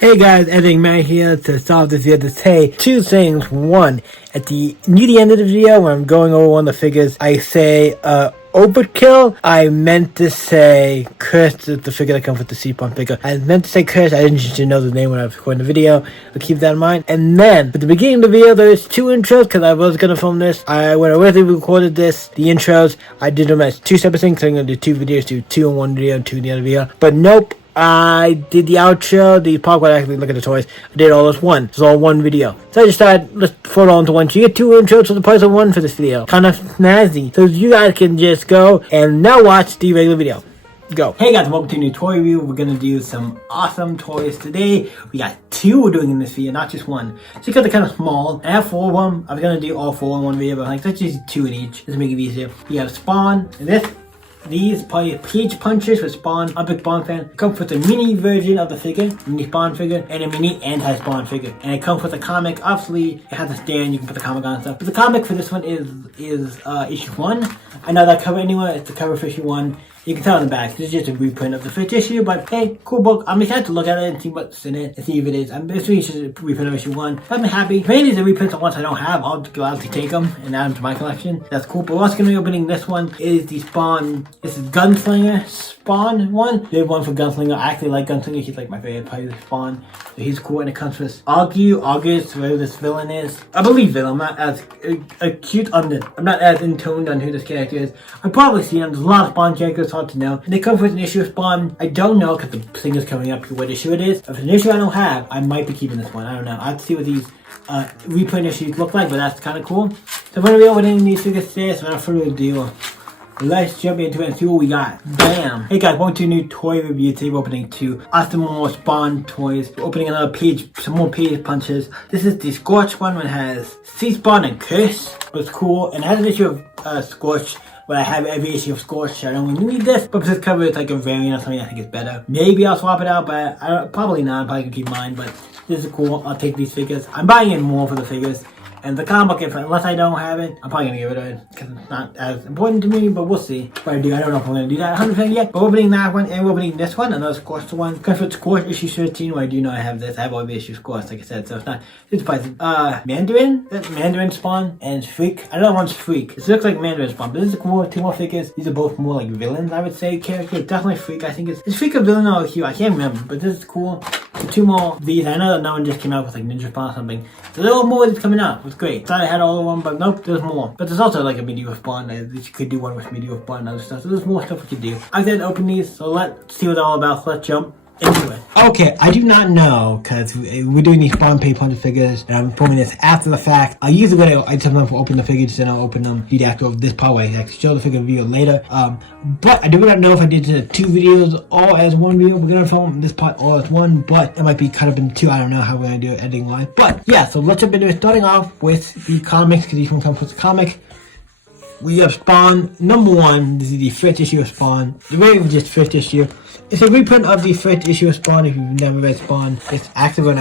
Hey guys, editing Matt here to solve this video to say two things. One, near the end of the video when I'm going over one of the figures, I say overkill. I meant to say curse, the figure that comes with the C-Spawn figure. I meant to say curse, I didn't just know the name when I was recording the video. I'll keep that in mind. And then, at the beginning of the video, there's two intros, because I was going to film this. When I originally recorded this, the intros, I did them as two separate things, so I'm going to do two videos, do two in one video and two in the other video. But nope. I did the outro, the popcorn, actually look at the toys. I did all as one. It's all one video. So I just decided, let's throw it all into one. So you get two intros for the price of one for this video. Kind of snazzy. So you guys can just go and now watch the regular video. Go. Hey guys, welcome to a new toy review. We're going to do some awesome toys today. We got two we're doing in this video, not just one. Just because they're kind of small. I have four of them. I was going to do all four in one video, but like, let's just do two in each. Just to make it easier. We got a Spawn, and these probably peach punches with Spawn. I'm a big Spawn fan. It comes with a mini version of the figure, mini Spawn figure, and a mini anti-Spawn figure. And it comes with a comic. Obviously, it has a stand. You can put the comic on and stuff. But the comic for this one is issue 1. I know that cover anyway. It's the cover for issue 1. You can tell on the back. This is just a reprint of the first issue, but hey, cool book. I'm excited to look at it and see what's in it and see if it is. This is just a reprint of issue 1. I'm happy. If any of the reprints of ones I don't have, I'll gladly take them and add them to my collection. That's cool. But what's going to be opening this one is the Spawn. This is Gunslinger Spawn one. They have one for Gunslinger. I actually like Gunslinger. He's like my favorite part of the Spawn. So he's cool, and it comes with August, whoever this villain is. I believe villain. I'm not as acute on this. I'm not as in tuned on who this character is. I've probably seen him. There's a lot of Spawn characters. Hard to know. And they come with an issue of Spawn. I don't know because the thing is coming up what issue it is. If it's an issue I don't have, I might be keeping this one. I don't know. I have to see what these reprint issues look like, but that's kind of cool. So I'm going to be opening these figures today, so without further ado, let's jump into it and see what we got. Bam! Hey guys, welcome to a new toy review. Today we're opening two awesome more Spawn toys. We're opening another page, some more page punches. This is the Scorch one, which has C-Spawn and Curse. But it's cool, and it has an issue of Scorch. But I have every issue of Scorch. I don't really need this, but this cover it's like a variant or something. I think it's better. Maybe I'll swap it out, but probably not. I'm probably gonna keep mine. But this is cool. I'll take these figures. I'm buying in more for the figures. And the comic, unless I don't have it, I'm probably going to get rid of it because it's not as important to me, but we'll see. If I do, I don't know if I'm going to do that 100% yet. But we're opening that one, and we're opening this one, another Scorch one. Because for Scorch issue 13, where I do know I have this. I have all the issues Scorch, like I said, so it's not. It's prices. Mandarin? That's Mandarin Spawn and Freak. I don't know one's Freak. This looks like Mandarin Spawn, but this is cool. Two more figures. These are both more like villains, I would say. Characters. Definitely Freak. I think it's Freak a villain or a hero. I can't remember, but this is cool. So two more of these. I know that no one just came out with like Ninja Spawn or something. So there are more that's coming out. It's great. Thought I had all of them, but nope, there's more. But there's also like a medieval Spawn. You could do one with medieval Spawn and other stuff. So there's more stuff we could do. I didn't open these, so let's see what it's all about. So let's jump into it. Okay, I do not know because we're doing these Spawn pay punch figures, and I'm filming this after the fact. I usually when I sometimes open the figures, then I'll open them. Do the actual this part where I actually show the figure video later. But I do not know if I did two videos all as one video. We're gonna film this part all as one, but it might be cut up into two. I don't know how we're gonna do it editing wise. But yeah, so let's jump into it. Starting off with the comics because each one comes with the comic. We have Spawn number 1. This is the first issue of Spawn. The very just first issue. It's a reprint of the first issue of Spawn. If you've never read Spawn, it's actually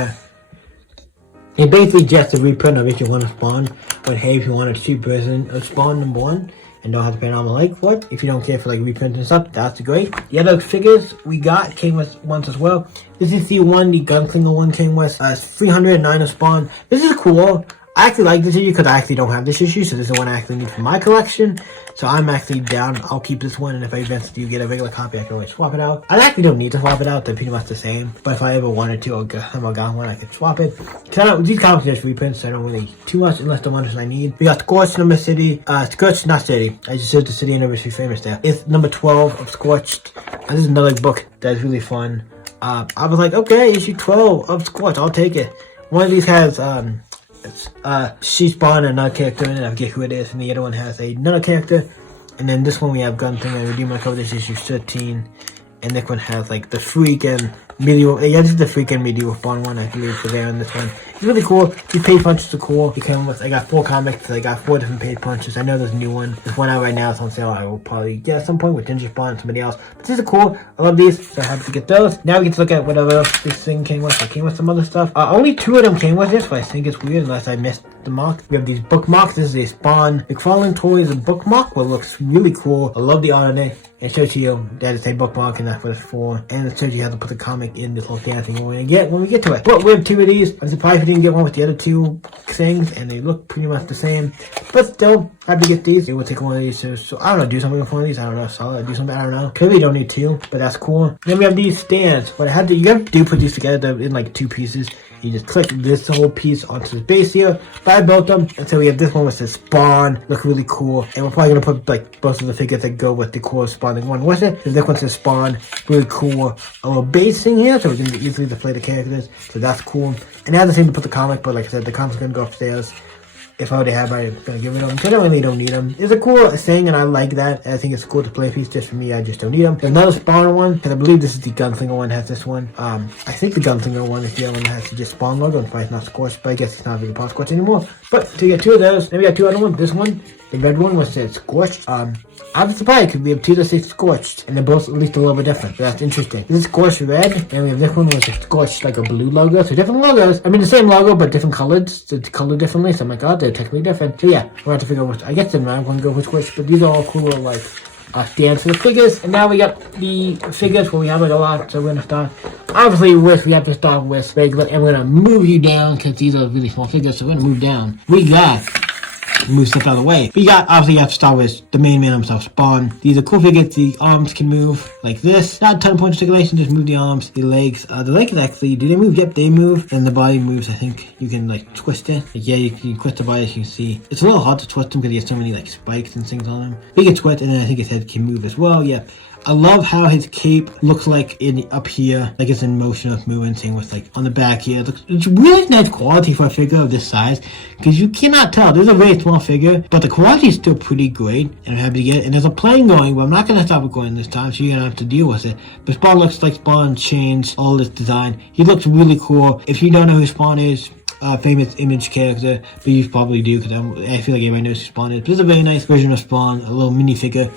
it's basically just a reprint of issue 1 of Spawn. But hey, if you want a cheap version of Spawn number 1 and don't have to pay an arm and leg for it, if you don't care for like reprinting stuff, that's great. The other figures we got came with ones as well. This is the one, the Gunslinger one came with 309 of Spawn. This is cool. I actually like this issue because I actually don't have this issue, so this is the one I actually need for my collection. So I'm actually down. I'll keep this one, and if I eventually do get a regular copy, I can always swap it out. I actually don't need to swap it out. They're pretty much the same. But if I ever wanted to, or got one, I could swap it. These comics are just reprints, so I don't really too much unless the ones I need. We got Scorch number City. Scorch, not City. I just said the City Anniversary Famous there. It's number 12 of Scorched. This is another book that's really fun. I was like, okay, issue 12 of Scorch. I'll take it. One of these has C-Spawn and another character in it. I forget who it is, and the other one has another character. And then this one we have Gunslinger and Redeemer cover. This issue 13, and this one has like the Freak and medieval. Yeah, this is the Freak and medieval Spawn one. I believe for there in this one. It's really cool. These page punches are cool. I got 4 comics. I got 4 different page punches. I know there's a new one. There's one out right now. It's on sale. I will probably get at some point with Ginger Spawn and somebody else. But these are cool. I love these. So happy to get those. Now we get to look at whatever else this thing came with. It came with some other stuff. Only 2 of them came with this, but I think it's weird unless I missed the mark. We have these bookmarks. This is a Spawn McFarlane Toys bookmark, what looks really cool. I love the art on it. It shows you that it's a bookmark and that's what it's for. And it shows you how to put the comic in this little can thing we're going to get when we get to it. But we have 2 of these. I'm surprised we didn't get one with the other 2 things, and they look pretty much the same. But still, happy to get these. We'll take one of these. So I don't know, do something with one of these. I don't know, solid. Do something, I don't know. Clearly you don't need 2, but that's cool. Then we have these stands. What I had to, you have to put these together in like 2 pieces. You just click this whole piece onto the base here. But I built them, and so we have this one which says Spawn. Look really cool. And we're probably gonna put like most of the figures that go with the corresponding one with it. So this one says Spawn. Really cool. A little base thing here, so we can easily display the characters. So that's cool. And I have the same to put the comic, but like I said, the comic's gonna go upstairs. If I already have, I'm gonna give it them. So I really don't need them. It's a cool thing, and I like that. I think it's a cool display piece. Just for me, I just don't need them. There's another Spawn one, because I believe this is the Gunslinger one. Has this one. I think the Gunslinger one is the other one that has the just Spawn logo. And it's not scorched, but I guess it's not really part scorched anymore. But so we got 2 of those. Then we got 2 other ones. This one, the red one, was said scorched. I'm surprised because we have 2 that say scorched, and they're both at least a little bit different. So that's interesting. This is scorched red, and we have this one which is scorched like a blue logo. So different logos. I mean, the same logo, but different colors. So it's colored differently. So I'm like, oh, they're technically different. So yeah, we're gonna have to figure out which. I guess I'm going to go with which, but these are all cool little like stands for the figures. And now we got the figures where we have like a lot. So we're gonna start. Obviously, we have to start with regular, and we're gonna move you down because these are really small figures. So we're gonna move down. We got. Move stuff out of the way. But obviously you have to start with the main man himself, Spawn. These are cool figures. The arms can move like this. Not a ton of point circulation, just move the arms. The legs, the legs actually, do they move? Yep, they move. And the body moves, I think. You can like twist it. Like, yeah, you can twist the body as you can see. It's a little hard to twist them because he has so many like spikes and things on him. He can twist, and then I think his head can move as well, yep. I love how his cape looks like up here, like it's in motion of moving, same with like on the back here. It's really nice quality for a figure of this size, because you cannot tell. This is a very small figure, but the quality is still pretty great, and I'm happy to get it. And there's a plane going, but I'm not going to stop recording this time, so you're going to have to deal with it. But Spawn looks like Spawn changed all this design. He looks really cool. If you don't know who Spawn is, famous Image character, but you probably do because I feel like everybody knows who Spawn is. But it's a very nice version of Spawn, a little minifigure.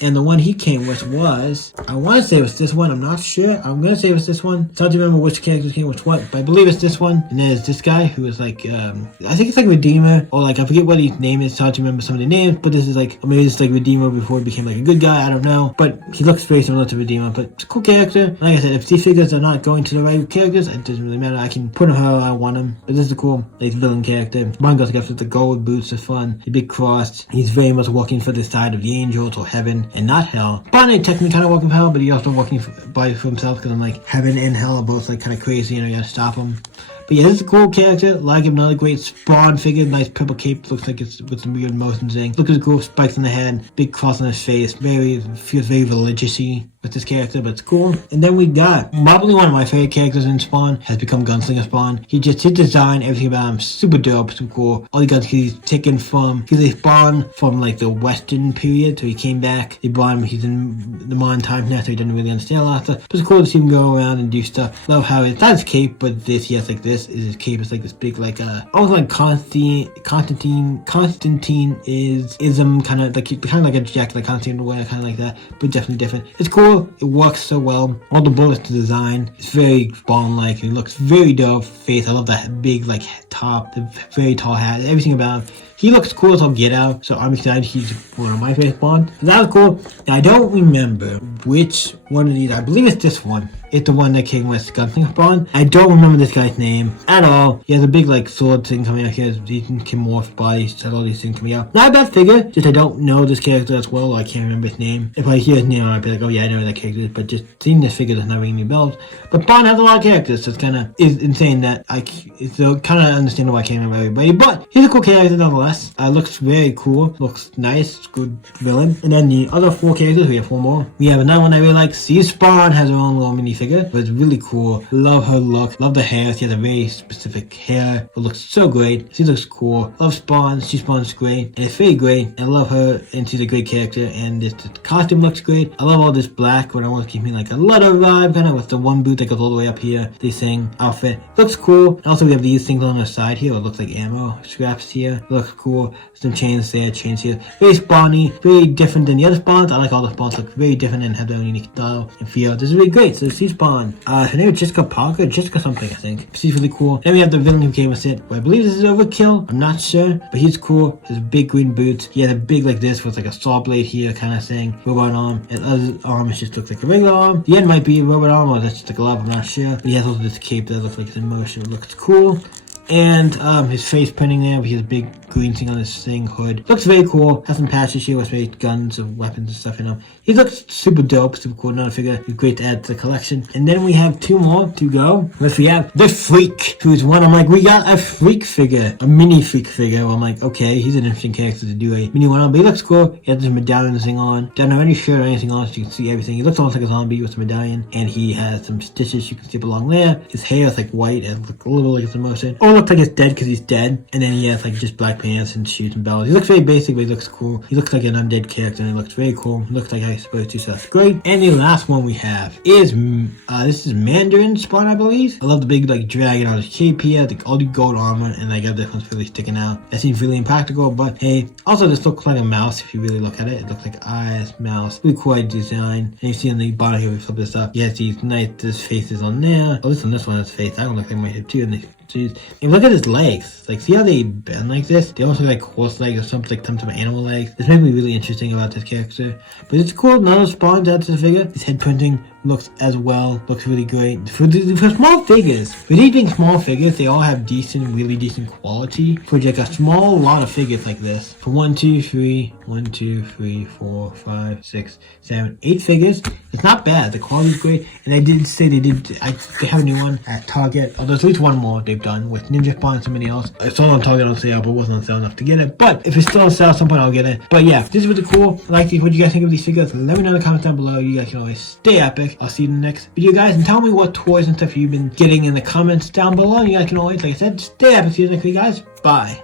And the one he came with was, I want to say it was this one, I'm not sure. I'm going to say it was this one. It's hard to remember which characters came with what, but I believe it's this one. And there's this guy who is like, I think it's like Redeemer, or like, I forget what his name is. It's hard to remember some of the names, but this is like, maybe it's like Redeemer before he became like a good guy, I don't know. But he looks very similar to Redeemer, but it's a cool character. Like I said, if these figures are not going to the right characters, it doesn't really matter. I can put them however I want them. But this is a cool, like, villain character. One goes with the gold boots is fun, the big cross. He's very much walking for the side of the angels or heaven and not hell. But I technically kind of walking for hell, but he also walking for himself, because I'm like, heaven and hell are both like kind of crazy, you gotta stop him. But yeah, this is a cool character. Like him, another great Spawn figure. Nice purple cape. Looks like it's with some weird motion thing. Look at the cool spikes in the head. Big cross on his face. Feels very religious-y with this character, but it's cool. And then we got probably one of my favorite characters in Spawn has become Gunslinger Spawn. His design, everything about him, super dope, super cool. All the guns he's taken from, he's a Spawn from like the Western period, so he came back. They brought him, he's in the modern times now, so he doesn't really understand a lot of stuff. But it's cool to see him go around and do stuff. Love how it's not his cape, but this, he has like this is his cape. It's like this big, like almost like Constantine is kind of like a jacket like Constantine wear, kind of like that, but definitely different. It's cool. It works so well. All the bullets to design. It's very Spawn-like. It looks very dope. Face. I love that big like top, the very tall hat. Everything about him. He looks cool as I'll get out, so I'm excited. He's one of my favorite Spawn. So that was cool. Now, I don't remember which one of these. I believe it's this one. It's the one that came with Gunslinger Spawn. I don't remember this guy's name at all. He has a big like sword thing coming out here. He can morph bodies, so all these things coming out. Not a bad figure. Just I don't know this character as well. I can't remember his name. If I hear his name, I might be like, oh yeah, I know who that character is. But just seeing this figure does not ring any bells. But Spawn has a lot of characters, so it's kind of insane that it's kind of understandable why I can't remember everybody. But he's a cool character nonetheless. Looks very cool. Looks nice. Good villain. And then the other 4 characters, we have 4 more. We have another one I really like, C-Spawn has her own little minifigure, but it's really cool. Love her look. Love the hair. She has a very specific hair. It looks so great. She looks cool. Love Spawn. C-Spawn's great. And it's very great. I love her, and she's a great character. And this the costume looks great. I love all this black, but I want to keep me like a leather vibe, kind of with the one boot that goes all the way up here. This thing outfit looks cool. And also we have these things on the side here. It looks like ammo scraps here. Looks cool. Some chains there, chains here. Very Spawny, very different than the other Spawns. I like all the Spawns look very different and have their own unique style and feel. This is really great. So C-Spawn. Her name is Jessica Parker, Jessica something I think. She's really cool. Then we have the villain who came with it. I believe this is Overkill. I'm not sure, but he's cool. His big green boots. He had a big like this with like a saw blade here kind of thing. Robot arm. And other arm just looks like a regular arm. The end might be a robot arm or that's just a glove. I'm not sure. But he has also this cape that looks like it's in motion. It looks cool. And his face printing there, he has a big green thing on his thing, hood. Looks very cool. Has some patches here with very guns and weapons and stuff in him. He looks super dope, super cool. Another figure, great to add to the collection. And then we have two more to go. Let's we have the Freak, who's one. I'm like, we got a Freak figure, a mini Freak figure. Well, I'm like, okay, he's an interesting character to do a mini one on, but he looks cool. He has this medallion thing on. Doesn't have any shirt or anything on, so you can see everything. He looks almost like a zombie with a medallion, and he has some stitches you can see along there. His hair is like white and looks a little like it's in motion. Oh, looks like it's dead because he's dead. And then he has like just black pants and shoes and belts. He looks very basic, but he looks cool. He looks like an undead character, and he looks very cool. He looks like how he's supposed to, so that's great. And the last one we have is this is Mandarin Spawn, I believe. I love the big like dragon on his cape here, all the gold armor, and like this one's really sticking out. That seems really impractical, but hey, also this looks like a mouse if you really look at it. It looks like eyes, mouse, really cool design. And you see on the bottom here, we flip this up. He has these nice faces on there. Oh, this one has face. That one looks like my head too. And look at his legs. Like, see how they bend like this? They almost look like horse legs or something, like some type of animal legs. This makes me really interesting about this character. But it's cool. None of Spawns out to the figure. His head printing looks as well. Looks really great. For small figures, for these being small figures, they all have really decent quality. For like a small lot of figures like this. For 1, 2, 3, 4, 5, 6, 7, 8 figures, it's not bad. The quality is great. And I did say they have a new one at Target. Oh, there's at least one more they've done with Ninja Spawn and somebody else. It's all on Target on sale, but wasn't on sale enough to get it. But if it's still on sale at some point, I'll get it. But yeah, this is really cool. I like these. What do you guys think of these figures? Let me know in the comments down below. You guys can always stay epic. I'll see you in the next video, guys. And tell me what toys and stuff you've been getting in the comments down below. You guys can always, like I said, stay epic. See you next week, guys. Bye.